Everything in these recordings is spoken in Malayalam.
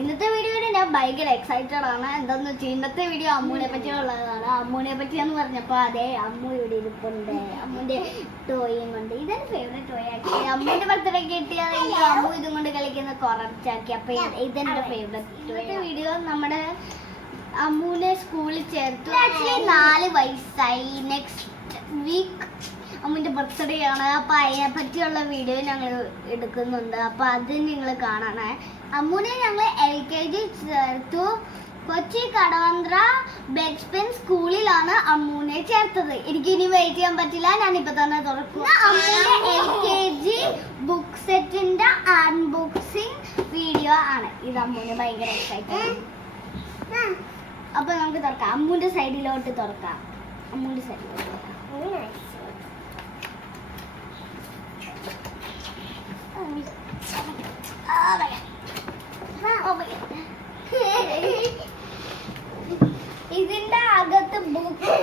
ഇന്നത്തെ വീഡിയോയിൽ ഞാൻ ഭയങ്കര എക്സൈറ്റഡ് ആണ്. എന്താന്ന് വെച്ചാൽ ഇന്നത്തെ വീഡിയോ അമ്മൂനെ പറ്റിയുള്ളതാണ്. അമ്മൂനെ പറ്റിയെന്ന് പറഞ്ഞപ്പോൾ അതെ അമ്മു ഇവിടെ ഇരിപ്പുണ്ട്. അമ്മൂന്റെ ടോയും കൊണ്ട് ഇതെന്റെ ഫേവറേറ്റ് ടോയ് ആക്കി. അമ്മൂന്റെ ബർത്ത്ഡേ കിട്ടിയതെങ്കിൽ അമ്മു ഇതും കൊണ്ട് കളിക്കുന്ന കുറച്ചാക്കി. അപ്പൊ ഇതെന്റെ ഫേവറേറ്റ് ടോയ്. വീഡിയോ നമ്മുടെ അമ്മൂനെ സ്കൂളിൽ ചേർത്തു. ആക്ച്വലി 4 വയസ്സായി. നെക്സ്റ്റ് വീക്ക് അമ്മൂന്റെ ബർത്ത്ഡേ ആണ്. അപ്പൊ അതിനെ പറ്റിയുള്ള വീഡിയോ ഞങ്ങൾ എടുക്കുന്നുണ്ട്. അപ്പൊ അത് നിങ്ങൾ കാണണേ. അമ്മൂനെ ഞങ്ങൾ LKG ചേർത്തു. കൊച്ചി കടവന്ത്ര ബാച്ച്പൻ സ്കൂളിലാണ് അമ്മൂനെ ചേർത്തത്. എനിക്ക് ഇനി വെയിറ്റ് ചെയ്യാൻ പറ്റില്ല. ഞാനിപ്പോ തന്നെ തുറക്കും. അമ്മൂന്റെ LKG ബുക്ക് സെറ്റിന്റെ അൺബോക്സിംഗ് വീഡിയോ ആണ് ഇത്. അമ്മൂന് ഭയങ്കര എക്സൈറ്റഡ്. അപ്പൊ നമുക്ക് തുറക്കാം. അമ്മൂന്റെ സൈഡിലോട്ട് തുറക്കാം. അമ്മൂന്റെ സൈഡിലോട്ട് തുറക്കാം. ഇതിന്റെ അകത്ത് ബുക്സ്,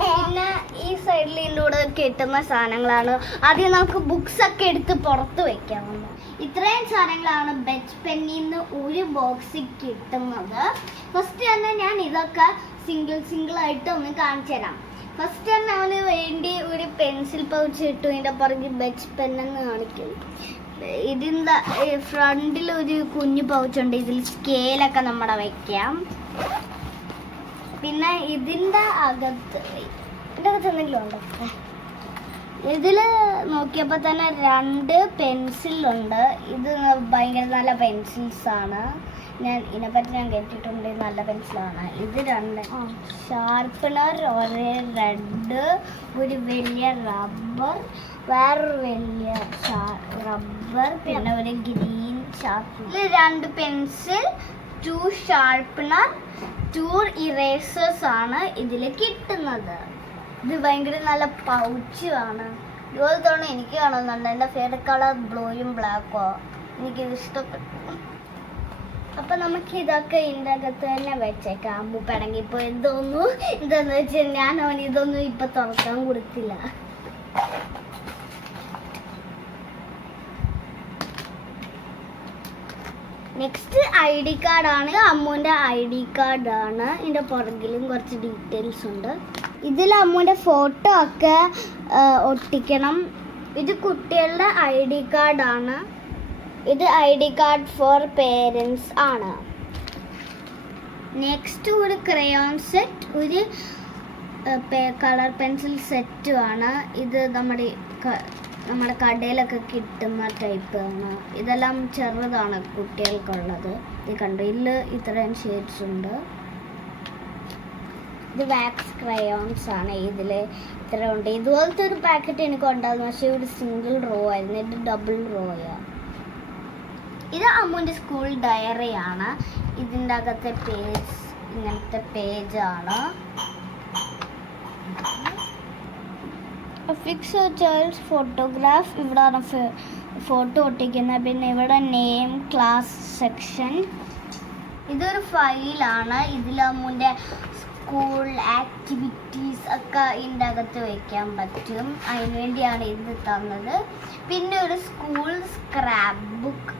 പിന്നെ ഈ സൈഡിൽ ഇതിലൂടെ കിട്ടുന്ന സാധനങ്ങളാണ്. ആദ്യം നമുക്ക് ബുക്സ് ഒക്കെ എടുത്ത് പുറത്ത് വെക്കാം. ഇത്രയും സാധനങ്ങളാണ് ബച്ച്പെന്നിൽ നിന്ന് ഒരു ബോക്സിൽ കിട്ടുന്നത്. ഫസ്റ്റ് തന്നെ ഞാൻ ഇതൊക്കെ സിംഗിൾ ആയിട്ട് ഒന്ന് കാണിച്ചു തരാം. ഫസ്റ്റ് തന്നെ അവന് വേണ്ടി ഒരു പെൻസിൽ പൗച്ച് ഇട്ടു. ഇതിന്റെ പുറകിൽ ബച്ച്പെൻ എന്ന് കാണിക്കും. ഇതിന്റെ ഫ്രണ്ടിൽ ഒരു കുഞ്ഞു പൗച്ചുണ്ട്. ഇതിൽ സ്കെയിലൊക്കെ നമ്മുടെ വെക്കാം. പിന്നെ ഇതിന്റെ അകത്ത് എന്തെങ്കിലും ഉണ്ടോ? ഇതില് നോക്കിയപ്പോ തന്നെ 2 പെൻസിലുണ്ട്. ഇത് ഭയങ്കര നല്ല പെൻസിൽസ് ആണ്. ഞാൻ ഇതിനെപ്പറ്റി ഞാൻ കേട്ടിട്ടുണ്ട്. നല്ല പെൻസിലാണ് ഇത്. 2 ഷാർപ്പനർ, ഒരു റെഡ്, ഒരു വലിയ റബ്ബർ, വേറൊരു വലിയ റബ്ബർ, പിന്നെ ഒരു green sharpener. 2 pencil, 2 sharpener, 2 erasers ആണ് ഇതിൽ കിട്ടുന്നത്. ഇത് ഭയങ്കര നല്ല പൗച്ചുമാണ്. ഇതുപോലെ തന്നെ എനിക്ക് കാണുന്നുണ്ട്. എൻ്റെ ഫേവറേറ്റ് കളർ ബ്ലൂയും ബ്ലാക്കോ. എനിക്കിത് ഇഷ്ടപ്പെട്ടു. അപ്പൊ നമുക്ക് ഇതൊക്കെ ഇതിൻ്റെ അകത്ത് തന്നെ വെച്ചേക്കാം. അമ്മു പിണങ്ങിപ്പോ എന്തോന്നു. എന്താന്ന് വെച്ചാൽ ഞാൻ അവന് ഇതൊന്നും ഇപ്പൊ തുറക്കാൻ കൊടുത്തില്ല. നെക്സ്റ്റ് ID കാർഡാണ്. അമ്മുവിൻ്റെ ID കാർഡാണ്. ഇതിൻ്റെ പുറകിലും കുറച്ച് ഡീറ്റെയിൽസ് ഉണ്ട്. ഇതിൽ അമ്മുവിൻ്റെ ഫോട്ടോ ഒക്കെ ഒട്ടിക്കണം. ഇത് കുട്ടികളുടെ ID കാർഡാണ്. ഇത് ID കാർഡ് ഫോർ പേരൻസ് ആണ്. നെക്സ്റ്റ് ഒരു ക്രയോൺ സെറ്റ്, ഒരു കളർ പെൻസിൽ സെറ്റുമാണ്. ഇത് നമ്മുടെ കടയിലൊക്കെ കിട്ടുന്ന ടൈപ്പ് ആണ്. ഇതെല്ലാം ചെറുതാണ് കുട്ടികൾക്കുള്ളത്. ഇത് കണ്ടു. ഇതിൽ ഇത്രയും ഷെയ്ഡ്സ് ഉണ്ട്. ഇത് വാക്സ് ക്രയോൺസ് ആണ്. ഇതിൽ ഇത്ര ഉണ്ട്. ഇതുപോലത്തെ ഒരു പാക്കറ്റ് എനിക്ക് ഉണ്ടായിരുന്നു. പക്ഷേ ഒരു സിംഗിൾ റോ ആയിരുന്നു. ഇത് ഡബിൾ റോയാണ്. ഇത് അമ്മുവിൻ്റെ സ്കൂൾ ഡയറിയാണ്. ഇതിൻ്റെ അകത്തെ പേജ് ഇങ്ങനത്തെ പേജാണ്. Fix a child's photograph. ഇവിടെയാണ് ഫോട്ടോ ഒട്ടിക്കുന്നത്. പിന്നെ ഇവിടെ നെയിം, ക്ലാസ് സെക്ഷൻ. ഇതൊരു ഫയലാണ്. ഇതിൽ അമ്മുവിൻ്റെ സ്കൂൾ ആക്ടിവിറ്റീസ് ഒക്കെ ഇതിൻ്റെ അകത്ത് വയ്ക്കാൻ പറ്റും. അതിനുവേണ്ടിയാണ് ഇത് തന്നത്. പിന്നെ ഒരു സ്കൂൾ സ്ക്രാപ്പ് ബുക്ക്.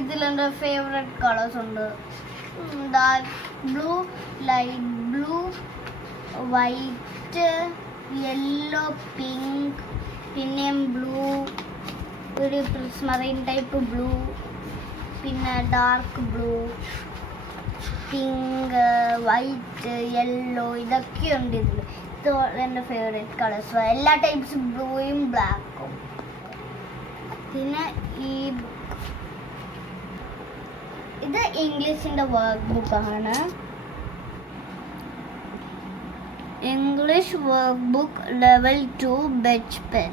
ഇതിലെൻ്റെ ഫേവറേറ്റ് കളേഴ്സ് ഉണ്ട്. Dark blue, light blue, white, yellow, pink, പിന്നെയും ബ്ലൂ, ഒരു പ്രിസ്മറൈൻ ടൈപ്പ് ബ്ലൂ, പിന്നെ dark blue, pink, white, yellow, ഇതൊക്കെയുണ്ട് ഇതിൽ. ഇത് എൻ്റെ ഫേവറേറ്റ് കളേഴ്സ്. എല്ലാ ടൈപ്സ് ബ്ലൂയും ബ്ലാക്കും. പിന്നെ ഈ ഇത് ഇംഗ്ലീഷിൻ്റെ വർക്ക് ബുക്കാണ്. English workbook level 2 Bachpan.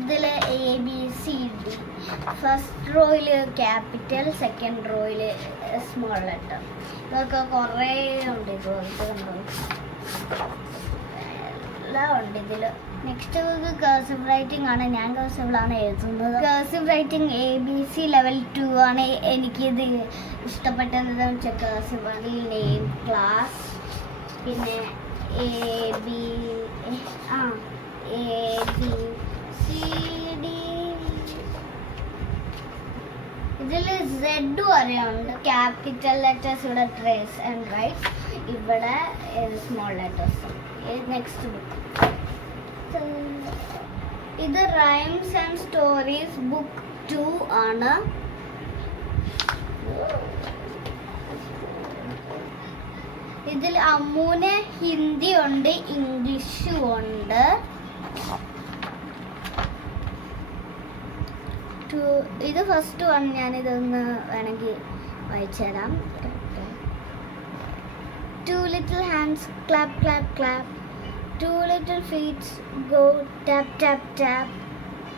ഇതിൽ ABCD. ഫസ്റ്റ് റോയിൽ ക്യാപിറ്റൽ, സെക്കൻഡ് റോയിൽ സ്മോൾ ലെറ്റർ. ഇതൊക്കെ കുറേ ഉണ്ട്. ഇതുപോലത്തെ കണ്ടോ, എല്ലാം ഉണ്ട് ഇതിൽ. നെക്സ്റ്റ് കർസിവ് റൈറ്റിംഗ് ആണ്. ഞാൻ കർസിവിലാണ് എഴുതുന്നത്. കർസിവ് റൈറ്റിംഗ് ABC ലെവൽ 2 ആണ്. എനിക്കിത് ഇഷ്ടപ്പെട്ടതെന്ന് വെച്ചാൽ കർസിവ് അതിൽ നെയിം, ക്ലാസ്, പിന്നെ ABCD. ഇതിൽ Z വരെ ഉണ്ട്. ക്യാപിറ്റൽ ലെറ്റേഴ്സ് ഇവിടെ ട്രേസ് ആൻഡ് റൈറ്റ്, ഇവിടെ സ്മോൾ ലെറ്റേഴ്സ്. നെക്സ്റ്റ് ബുക്ക് ഇത് റൈംസ് ആൻഡ് സ്റ്റോറീസ് ബുക്ക് 2 ആണ്. ഇതിൽ അമ്മൂന് ഹിന്ദി ഉണ്ട്, ഇംഗ്ലീഷും ഉണ്ട്. ഇത് ഫസ്റ്റ് വൺ. ഞാനിതൊന്ന് വേണമെങ്കിൽ വായിച്ചു തരാം. 2 little hands clap clap clap, 2 little feet go tap tap tap,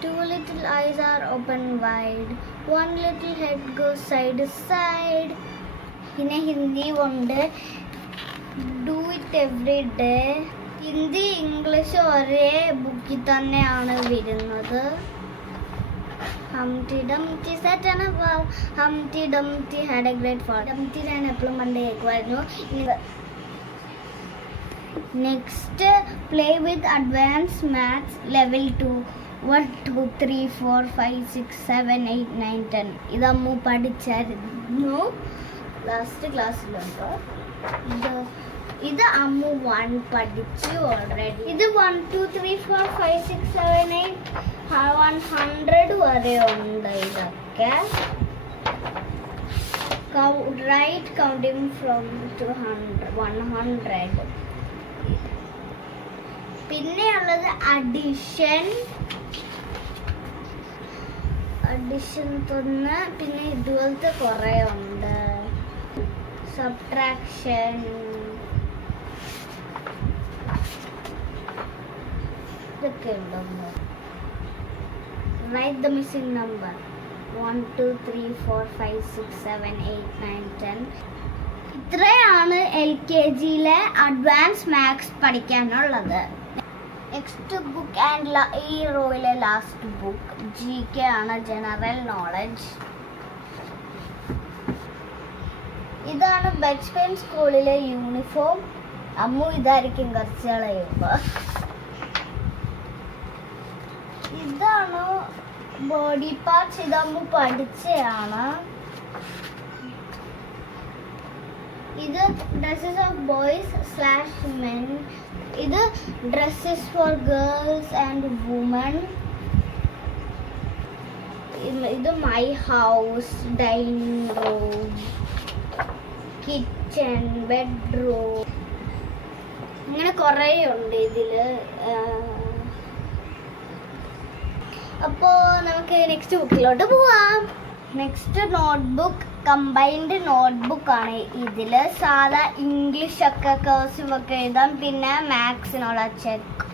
2 little eyes are open wide, 1 little head goes side to side. പിന്നെ ഹിന്ദി ഉണ്ട്. Do it every day. Hindi English ഒരേ ബുക്കിൽ തന്നെയാണ് വരുന്നത്. Humpty Dumpty sat on a wall, Humpty Dumpty had a great fall. Dumpty ഞാൻ എപ്പോഴും പണ്ട് കേൾക്കുമായിരുന്നു. Next play with advance maths level 2. 1 2 3 4 5 6 7 8 9 10. ഇത് അമ്മു പഠിച്ചായിരുന്നു ലാസ്റ്റ് ക്ലാസ്സിലുണ്ട്. ഇത് അമ്മു 1 പഠിച്ചു ഓൾറെഡി. ഇത് 1 2 3 4 5 6 7 8 100 വരെ ഉണ്ട്. ഇതൊക്കെ റൈറ്റ് കൗണ്ടിങ് ഫ്രം 100. പിന്നെയുള്ളത് അഡിഷൻ തന്നെ. പിന്നെ ഇതുപോലത്തെ കുറേ ഉണ്ട്. സബ്ട്രാക്ഷൻ, ഇതൊക്കെ ഉണ്ടോ. Write the missing number 1 2 3 4 5 6 7 8 9 10. ഇത്രയാണ് LKGയിലെ അഡ്വാൻസ് മാത്സ് പഠിക്കാനുള്ളത്. നെക്സ്റ്റ് ബുക്ക് ആൻഡ് ഈ റോയിലെ ലാസ്റ്റ് ബുക്ക് GK ആണ്, ജനറൽ നോളജ്. ഇതാണ് ബച്ച്പൻ സ്കൂളിലെ യൂണിഫോം. അമ്മു ഇതായിരിക്കും കുറച്ച് കളയുമ്പോൾ. ഇതാണ് ബോഡി പാർട്സ്. ഇത് അമ്മു പഠിച്ചതാണ്. ഇത് ഡ്രസ്സസ് ഓഫ് ബോയ്സ് / മെൻ. ഇത് dresses for girls and woman. ഇത് my house, dining room, kitchen, bedroom, ഇങ്ങനെ കുറേ ഉണ്ട് ഇതില്. അപ്പോൾ നമുക്ക് നെക്സ്റ്റ് ബുക്കിലോട്ട് പോവാം. നെക്സ്റ്റ് നോട്ട്ബുക്ക് കമ്പൈൻഡ് നോട്ട്ബുക്കാണ്. ഇതിൽ സാധാ ഇംഗ്ലീഷൊക്കെ കേഴ്സിവ് ഒക്കെ എഴുതാം, പിന്നെ മാത്സിനുള്ള ചെക്ക്.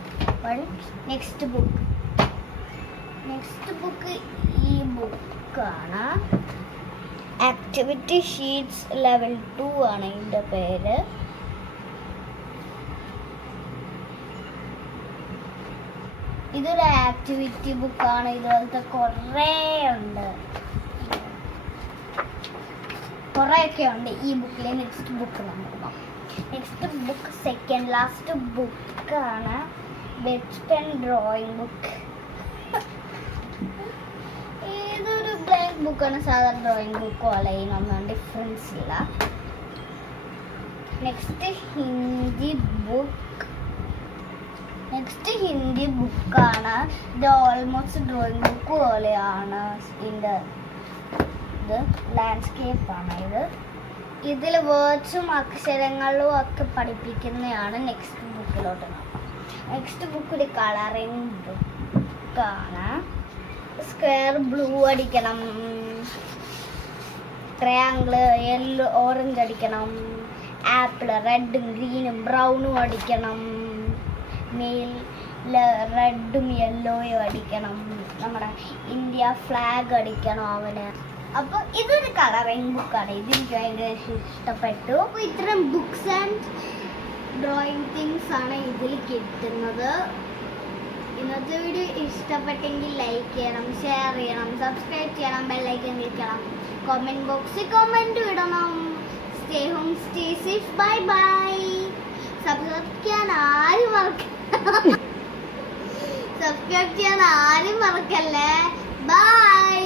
നെക്സ്റ്റ് ബുക്ക് ഈ ബുക്കാണ്. ആക്ടിവിറ്റി ഷീറ്റ്സ് ലെവൽ 2 ആണ് ഇതിൻ്റെ പേര്. ഇതൊരു ആക്ടിവിറ്റി ബുക്കാണ്. ഇതുപോലത്തെ കുറേ ഉണ്ട്, കുറേയൊക്കെ ഉണ്ട് ഈ ബുക്കിൽ. നെക്സ്റ്റ് ബുക്ക് നോക്കാം. നെക്സ്റ്റ് ബുക്ക് സെക്കൻഡ് ലാസ്റ്റ് ബുക്കാണ് ബച്ച്പൻ ഡ്രോയിങ് ബുക്ക്. ഇതൊരു ബ്ലാങ്ക് ബുക്കാണ്. സാധാരണ ഡ്രോയിങ് ബുക്ക് പോലെ ഒന്നും ഡിഫറൻസ് ഇല്ല. നെക്സ്റ്റ് ഹിന്ദി ബുക്കാണ്. ഇത് ഓൾമോസ്റ്റ് ഡ്രോയിങ് ബുക്ക് പോലെയാണ്. ഇത് ലാൻഡ്സ്കേപ്പാണ്. ഇതിൽ വേർഡ്സും അക്ഷരങ്ങളും ഒക്കെ പഠിപ്പിക്കുന്നതാണ്. നെക്സ്റ്റ് ബുക്കിലോട്ട് നോക്കാം. നെക്സ്റ്റ് ബുക്ക് ഒരു കളറിങ് ബുക്കാണ്. സ്ക്വയർ ബ്ലൂ അടിക്കണം, ട്രയാങ്കിള് യെല്ലോ ഓറഞ്ച് അടിക്കണം, ആപ്പിൾ റെഡും ഗ്രീനും ബ്രൗണും അടിക്കണം, മെയിൽ റെഡും യെല്ലോയും അടിക്കണം, നമ്മുടെ ഇന്ത്യ ഫ്ലാഗ് അടിക്കണം അവന്. അപ്പോൾ ഇതൊരു കളറിങ് ബുക്കാണ്. ഇതെനിക്ക് ഭയങ്കര ഇഷ്ടപ്പെട്ടു. അപ്പോൾ ഇത്തരം ബുക്സ് ആൻഡ് ഡ്രോയിങ് തിങ്സ് ആണ് ഇതിൽ കിട്ടുന്നത്. ഇന്നത്തെ വീഡിയോ ഇഷ്ടപ്പെട്ടെങ്കിൽ ലൈക്ക് ചെയ്യണം, ഷെയർ ചെയ്യണം, സബ്സ്ക്രൈബ് ചെയ്യണം, ബെല്ലൈക്കൻ ക്ലിക്കണം, കമൻറ്റ് ബോക്സിൽ കമൻറ്റ് ഇടണം. Stay home, stay safe, bye bye. Subscribe ചെയ്യാൻ ആരും മറക്കല്ലേ. ബൈ.